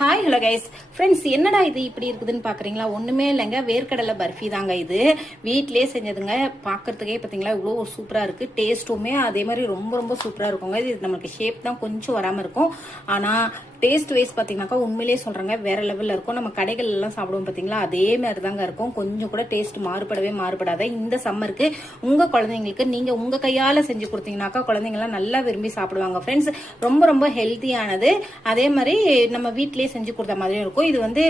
Hi hello guys friends, என்னடா இது இப்படி இருக்குதுன்னு பாக்குறீங்களா? ஒண்ணுமே இல்லைங்க, வேர்க்கடலை பர்ஃபி தாங்க. இது வீட்லயே செஞ்சதுங்க. பாக்குறதுக்கே பாத்தீங்களா இவ்வளோ சூப்பரா இருக்கு. டேஸ்ட்டுமே அதே மாதிரி ரொம்ப ரொம்ப சூப்பரா இருக்குங்க. இது நமக்கு ஷேப் தான் கொஞ்சம் வராம இருக்கும், ஆனா டேஸ்ட் வைஸ் பாத்தீங்கன்னாக்கா உண்மையிலேயே சொல்றாங்க வேற லெவல்ல இருக்கும். நம்ம கடைகள் எல்லாம் சாப்பிடுவோம் பாத்தீங்களா, அதே மாதிரி தாங்க இருக்கும். கொஞ்சம் கூட டேஸ்ட் மாறுபடாத. இந்த சம்மருக்கு உங்க குழந்தைங்களுக்கு நீங்க உங்க கையால செஞ்சு கொடுத்தீங்கன்னாக்கா குழந்தைங்க எல்லாம் நல்லா விரும்பி சாப்பிடுவாங்க ஃப்ரெண்ட்ஸ். ரொம்ப ரொம்ப ஹெல்த்தியானது, அதே மாதிரி நம்ம வீட்லயே செஞ்சு கொடுத்த மாதிரி இருக்கும். இது வந்து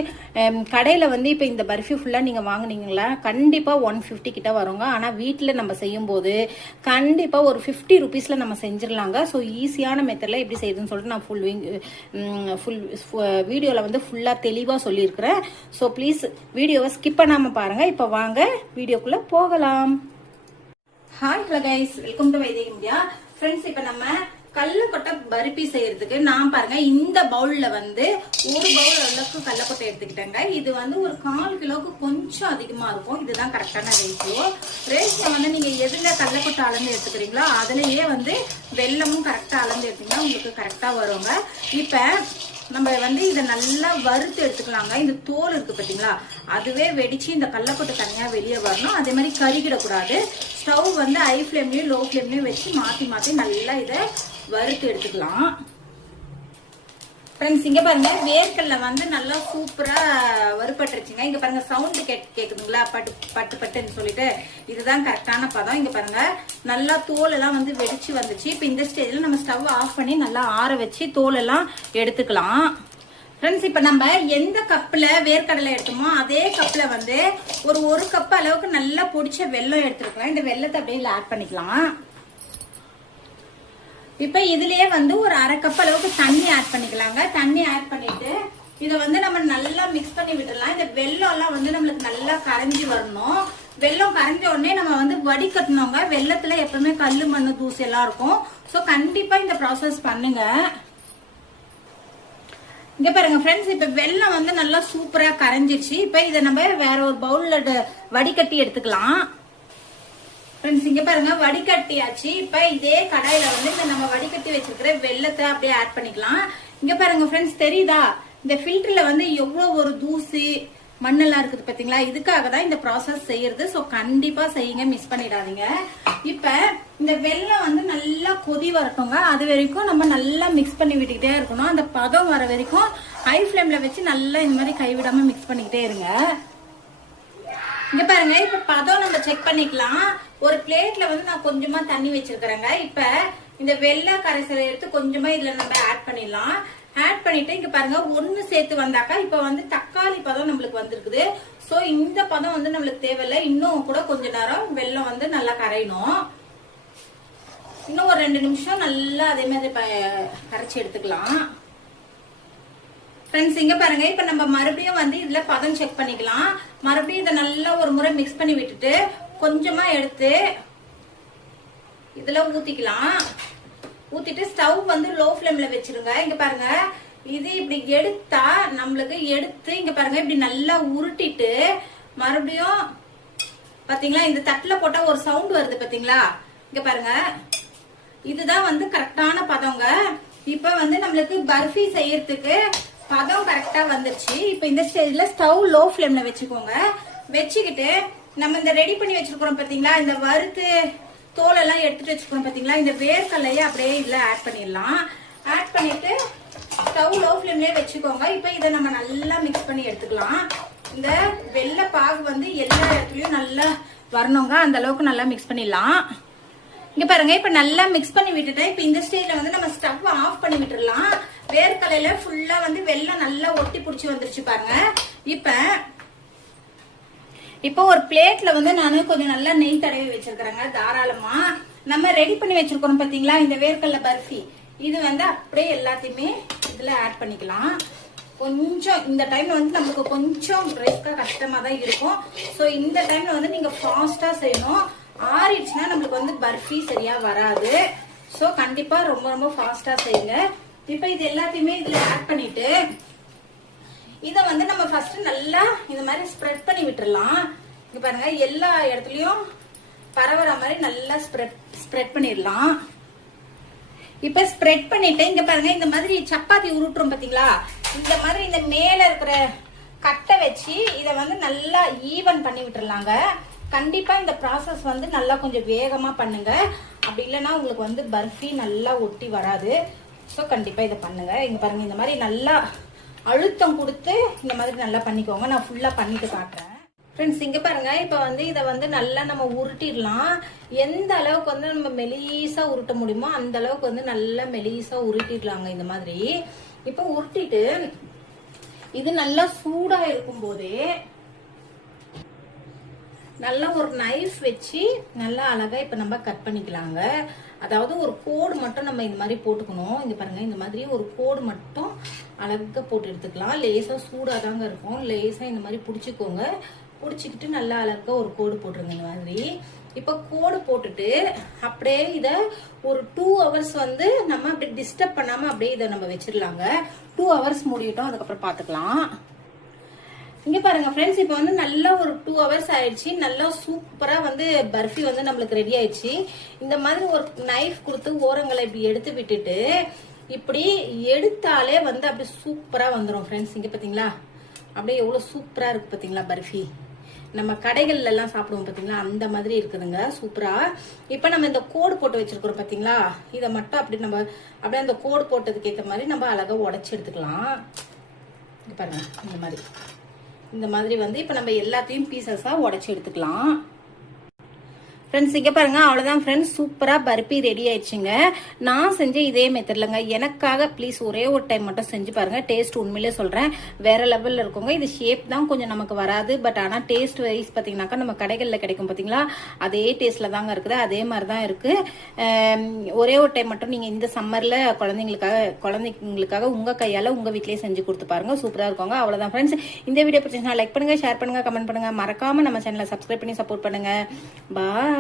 கடையில வந்து இப்ப இந்த பர்ஃபி ஃபுல்லா நீங்க வாங்குனீங்களா கண்டிப்பா 150 கிட்ட வருங்க. ஆனா வீட்டுல நம்ம செய்யும் போது கண்டிப்பா ஒரு 50 ருபீஸ்ல நம்ம செஞ்சிடலாங்க. ஸோ ஈஸியான மெத்தட்ல எப்படி செய்யுதுன்னு சொல்லிட்டு நான் ஃபுல் வீடியோல வந்து ஃபுல்லா தெளிவா சொல்லியிருக்கிறேன். ஸோ ப்ளீஸ் வீடியோவை ஸ்கிப் பண்ணாம பாருங்க. இப்ப வாங்க வீடியோக்குள்ள போகலாம். Hi hello guys, welcome to Vaidehi media. Friends, இப்ப நம்ம கடலக்கொட்டை பருப்பி செய்யறதுக்கு நான் பாருங்க இந்த பவுல்ல வந்து ஒரு பவுல் அளவுக்கு கடலக்கொட்டை எடுத்துக்கிட்டேங்க. இது வந்து ஒரு 1/4 கிலோவுக்கு கொஞ்சம் அதிகமா இருக்கும். இதுதான் கரெக்டான ரேஷியோ வந்து நீங்க எதுல கடலக்கொட்டை அளந்து எடுத்துக்கிறீங்களோ அதுலயே வந்து வெல்லமும் கரெக்டா அளந்து எடுத்தீங்கன்னா உங்களுக்கு கரெக்டா வருங்க. இப்ப நம்ம வந்து இதை நல்லா வறுத்து எடுத்துக்கலாங்க. இந்த தோல் இருக்கு பாத்தீங்களா, அதுவே வெடிச்சு இந்த கடலக்கொட்டை தனியா வெளியே வரணும். அதே மாதிரி கருகிடக்கூடாது. ஸ்டவ் வந்து ஹை ஃபிளேம்லயும் லோ ஃபிளேம்லயும் வச்சு மாத்தி நல்லா இதை வறுத்து எடுத்துக்கலாம். ஃப்ரெண்ட்ஸ், இங்க பாருங்க வேர்க்கடலை வந்து நல்லா சூப்பரா வறுபட்டுருச்சுங்க. இங்க பாருங்க சவுண்ட் கேக்குதுங்களா, பட்டுன்னு சொல்லிட்டு இதுதான் கரெக்டான பதம். இங்க பாருங்க நல்லா தோல் எல்லாம் வந்து வெடிச்சு வந்துச்சு. இப்ப இந்த ஸ்டேஜ்ல நம்ம ஸ்டவ் ஆஃப் பண்ணி நல்லா ஆற வச்சு தோல் எல்லாம் எடுத்துக்கலாம். ஃப்ரெண்ட்ஸ், இப்ப நம்ம எந்த கப்ல வேர்க்கடலை எடுத்தோமோ அதே கப்ல வந்து ஒரு கப் அளவுக்கு நல்லா பொடிச்ச வெல்லம் எடுத்துருக்கலாம். இந்த வெல்லத்தை அப்படியே ஆட் பண்ணிக்கலாம். இப்ப இதுலயே வந்து ஒரு 1/2 கப் அளவுக்கு தண்ணி ஆட் பண்ணிக்கலாங்க. தண்ணி ஆட் பண்ணிட்டு இதை வந்து நம்ம நல்லா மிக்ஸ் பண்ணி விட்டுடலாம். இந்த வெல்லம் எல்லாம் வந்து நம்மளுக்கு நல்லா கரைஞ்சி வரணும். வெல்லம் கரைஞ்ச உடனே நம்ம வந்து வடிகட்டணுங்க. வெல்லத்துல எப்பவுமே கல்லு மண்ணு தூசி எல்லாம் இருக்கும். சோ கண்டிப்பா இந்த ப்ராசஸ் பண்ணுங்க. இங்க பாருங்க ஃப்ரெண்ட்ஸ், இப்ப வெல்லம் வந்து நல்லா சூப்பரா கரைஞ்சிருச்சு. இப்ப இதை நம்ம வேற ஒரு பவுல்ல வடிகட்டி எடுத்துக்கலாம். ஃப்ரெண்ட்ஸ், இங்க பாருங்க வடிகட்டியாச்சு. இப்ப இதே கடாயில வந்து இந்த நம்ம வடிகட்டி வச்சிருக்கிற வெல்லத்தை அப்படியே ஆட் பண்ணிக்கலாம். இங்க பாருங்க ஃப்ரெண்ட்ஸ், தெரியுதா இந்த ஃபில்டர்ல வந்து எவ்வளவு ஒரு தூசி மண்ணெல்லாம் இருக்குது பாத்தீங்களா? இதுக்காக தான் இந்த ப்ராசஸ் செய்யறது. சோ கண்டிப்பா செய்யுங்க, மிஸ் பண்ணிடாதீங்க. இப்ப இந்த வெல்லம் வந்து நல்லா கொதி வரட்டுங்க. அது வரைக்கும் நம்ம நல்லா மிக்ஸ் பண்ணி விட்டுக்கிட்டே இருக்கணும். அந்த பதம் வர வரைக்கும் ஹை ஃபிளேம்ல வச்சு நல்லா இந்த மாதிரி கைவிடாம மிக்ஸ் பண்ணிக்கிட்டே இருங்க. இங்க பாருங்க, இப்ப பதம் நம்ம செக் பண்ணிக்கலாம். ஒரு பிளேட்ல வந்து நான் கொஞ்சமா தண்ணி வச்சிருக்கிறேங்க. இப்ப இந்த வெள்ளை கரைசலை எடுத்து கொஞ்சமா இதுல நம்ம ஆட் பண்ணிடலாம். ஆட் பண்ணிட்டு இங்க பாருங்க ஒண்ணு சேர்த்து வந்தாக்கா இப்ப வந்து தக்காளி பதம் நம்மளுக்கு வந்திருக்குது. சோ இந்த பதம் வந்து நம்மளுக்கு தேவையில்லை. இன்னும் கூட கொஞ்ச நேரம் வெல்லம் வந்து நல்லா கரையணும். இன்னும் ஒரு 2 நிமிஷம் நல்லா அதே மாதிரி கரைச்சி எடுத்துக்கலாம். ஃப்ரெண்ட்ஸ், இங்க பாருங்க இப்ப நம்ம மறுபடியும் வந்து இதுல பதம் செக் பண்ணிக்கலாம். மறுபடியும் இதை நல்லா ஒரு முறை மிக்ஸ் பண்ணி விட்டுட்டு கொஞ்சமா எடுத்து இதுல ஊத்திக்கலாம். ஊத்திட்டு ஸ்டவ் வந்து லோ ஃபிளேம்ல வச்சிருங்க. இங்க பாருங்க இது இப்படி எடுத்தா நம்மளுக்கு எடுத்து இங்க பாருங்க இப்படி நல்லா உருட்டிட்டு மறுபடியும் பாத்தீங்களா இந்த தட்டுல போட்டா ஒரு சவுண்ட் வருது பாத்தீங்களா? இங்க பாருங்க இதுதான் வந்து கரெக்டான பதங்க. இப்ப வந்து நம்மளுக்கு பர்ஃபி செய்யறதுக்கு பதம் கரெக்டா வந்துருச்சு. இப்ப இந்த ஸ்டேஜ்ல ஸ்டவ் லோ ஃபிளேம்ல வச்சுக்கோங்க. வச்சுக்கிட்டு நம்ம இந்த ரெடி பண்ணி வச்சிருக்கோம் பாத்தீங்களா, இந்த வறுத்து தோல் எல்லாம் எடுத்துட்டு வச்சுக்கணும் பாத்தீங்களா, இந்த வேர்க்கடலையை அப்படியே இதுல ஆட் பண்ணிடலாம். ஆட் பண்ணிட்டு ஸ்டவ் லோ ஃபிளேம்லயே வச்சுக்கோங்க. இப்ப இதை நம்ம நல்லா மிக்ஸ் பண்ணி எடுத்துக்கலாம். இந்த வெள்ளை பாகு வந்து எல்லா இடத்துலயும் நல்லா வரணுங்க, அந்த அளவுக்கு நல்லா மிக்ஸ் பண்ணிடலாம். இங்க பாருங்க இப்ப நல்லா மிக்ஸ் பண்ணி விட்டுட்டேன். இப்ப இந்த ஸ்டேஜ்ல வந்து நம்ம ஸ்டவ் ஆஃப் பண்ணி விட்டுடலாம். வேர்க்கடலையில ஃபுல்லா வந்து வெல்லம் நல்லா ஒட்டி புடிச்சு வந்துருச்சு பாருங்க. இப்போ ஒரு பிளேட்ல வந்து நானு கொஞ்சம் நல்லா நெய் தடவி வச்சிருக்கிறேங்க. தாராளமா நம்ம ரெடி பண்ணி வச்சிருக்கோம் பாத்தீங்களா இந்த வேர்க்கடலை பர்ஃபி, இது வந்து அப்படியே எல்லாத்தையுமே இதுல ஆட் பண்ணிக்கலாம். கொஞ்சம் இந்த டைம்ல வந்து நமக்கு கொஞ்சம் ரிஸ்கா கஷ்டமா தான் இருக்கும். சோ இந்த டைம்ல வந்து நீங்க ஃபாஸ்டா செய்யணும். ஆறிடுச்சுன்னா நம்மளுக்கு வந்து பர்ஃபி சரியா வராது. சோ கண்டிப்பா ரொம்ப ரொம்ப ஃபாஸ்டா செய்யுங்க. இப்ப இது எல்லாத்தையுமே இதுல ஆட் பண்ணிட்டு இத வந்து நம்ம ஃபர்ஸ்ட் நல்லா இந்த மாதிரி ஸ்ப்ரெட் பண்ணி விட்டுறலாம். இங்க பாருங்க எல்லா இடத்துலயும் பரவற மாதிரி நல்லா ஸ்ப்ரெட் பண்ணிடலாம். இப்ப ஸ்ப்ரெட் பண்ணிட்டு இங்க பாருங்க இந்த மாதிரி சப்பாத்தி உருட்டுறோம் பாத்தீங்களா, இந்த மாதிரி இந்த மேல இருக்கிற கட்டை வச்சு இதை வந்து நல்லா ஈவன் பண்ணி விட்டுறலாங்க. கண்டிப்பா இந்த ப்ராசஸ் வந்து நல்லா கொஞ்சம் வேகமா பண்ணுங்க. அப்படி இல்லைன்னா உங்களுக்கு வந்து பர்ஃபி நல்லா ஒட்டி வராது. ஸோ கண்டிப்பா இதை பண்ணுங்க. இங்க பாருங்க, இந்த மாதிரி நல்லா அழுத்தம் கொடுத்து இந்த மாதிரி நல்லா பண்ணிக்கோங்க. நான் ஃபுல்லா பண்ணிட்டு காட்டுறேன். ஃப்ரெண்ட்ஸ் இங்க பாருங்க, இப்ப வந்து இதை வந்து நல்லா நம்ம உருட்டிடலாம். எந்த அளவுக்கு வந்து நம்ம மெலிசா உருட்ட முடியுமோ அந்த அளவுக்கு வந்து நல்லா மெலிசா உருட்டிடலாங்க. இந்த மாதிரி இப்ப உருட்டிட்டு இது நல்லா சூடா இருக்கும் போதே நல்லா ஒரு நைஃப் வச்சு நல்லா அழகா இப்ப நம்ம கட் பண்ணிக்கலாங்க. அதாவது ஒரு கோடு மட்டும் நம்ம இந்த மாதிரி போட்டுக்கணும். இங்க பாருங்க, இந்த மாதிரி ஒரு கோடு மட்டும் அழகா போட்டு எடுத்துக்கலாம். லேசா சூடாதாங்க இருக்கும். லேசா இந்த மாதிரி புடிச்சுக்கோங்க. புடிச்சுக்கிட்டு நல்லா அழகா ஒரு கோடு போட்டுருங்க. இந்த மாதிரி இப்ப கோடு போட்டுட்டு அப்படியே இத ஒரு 2 hours வந்து நம்ம அப்படியே டிஸ்டர்ப் பண்ணாம அப்படியே இதை நம்ம வச்சிடலாங்க. 2 hours முடியட்டும், அதுக்கப்புறம் பாத்துக்கலாம். இங்க பாருங்க ஃப்ரெண்ட்ஸ், இப்ப வந்து நல்லா ஒரு 2 hours ஆயிடுச்சு. நல்லா சூப்பரா வந்து பர்ஃபி வந்து நம்மளுக்கு ரெடி ஆயிடுச்சு. இந்த மாதிரி ஒரு நைஃப் கொடுத்து ஓரங்களை இப்படி எடுத்து விட்டுட்டு இப்படி எடுத்தாலே வந்து அப்படி சூப்பரா வந்துடும் ஃப்ரெண்ட்ஸ். இங்க பாத்தீங்களா அப்படியே எவ்வளவு சூப்பரா இருக்கு பாத்தீங்களா பர்ஃபி. நம்ம கடைகள்ல எல்லாம் சாப்பிடுவோம் பாத்தீங்களா, அந்த மாதிரி இருக்குதுங்க சூப்பரா. இப்ப நம்ம இந்த கோடு போட்டு வச்சிருக்கிறோம் பாத்தீங்களா, இதை மட்டும் அப்படி நம்ம அப்படியே அந்த கோடு போட்டதுக்கு ஏற்ற மாதிரி நம்ம அழகா உடைச்சு எடுத்துக்கலாம். பாருங்க, இந்த மாதிரி வந்து இப்ப நம்ம எல்லாத்தையும் பீசஸா உடைச்சு எடுத்துக்கலாம். ஃப்ரெண்ட்ஸ் இங்க பாருங்க, அவ்வளவுதான் ஃப்ரெண்ட்ஸ், சூப்பரா பர்பி ரெடி ஆயிடுச்சுங்க. நான் செஞ்ச இதே மெத்தட்லங்க. எனக்காக ப்ளீஸ் ஒரே ஒரு டைம் மட்டும் செஞ்சு பாருங்க. டேஸ்ட் உண்மையிலே சொல்றேன் வேற லெவல்ல இருக்குங்க. இது ஷேப் தான் கொஞ்சம் நமக்கு வராது, பட் ஆனா டேஸ்ட் வைஸ் பாத்தீங்கன்னாக்கா நம்ம கடைகள்ல கிடைக்கும் பாத்தீங்களா, அதே டேஸ்ட்ல தாங்க இருக்குது. அதே மாதிரிதான் இருக்கு. ஒரே ஒரு டைம் மட்டும் நீங்க இந்த சம்மர்ல குழந்தைங்களுக்காக உங்க கையால உங்க வீட்லயே செஞ்சு கொடுத்து பாருங்க. சூப்பரா இருக்குங்க. அவ்வளவுதான் ஃப்ரெண்ட்ஸ். இந்த வீடியோ பிடிச்சிருந்தா லைக் பண்ணுங்க, ஷேர் பண்ணுங்க, கமெண்ட் பண்ணுங்க. மறக்காம நம்ம சேனலை சப்ஸ்கிரைப் பண்ணி சப்போர்ட் பண்ணுங்க. பாய்.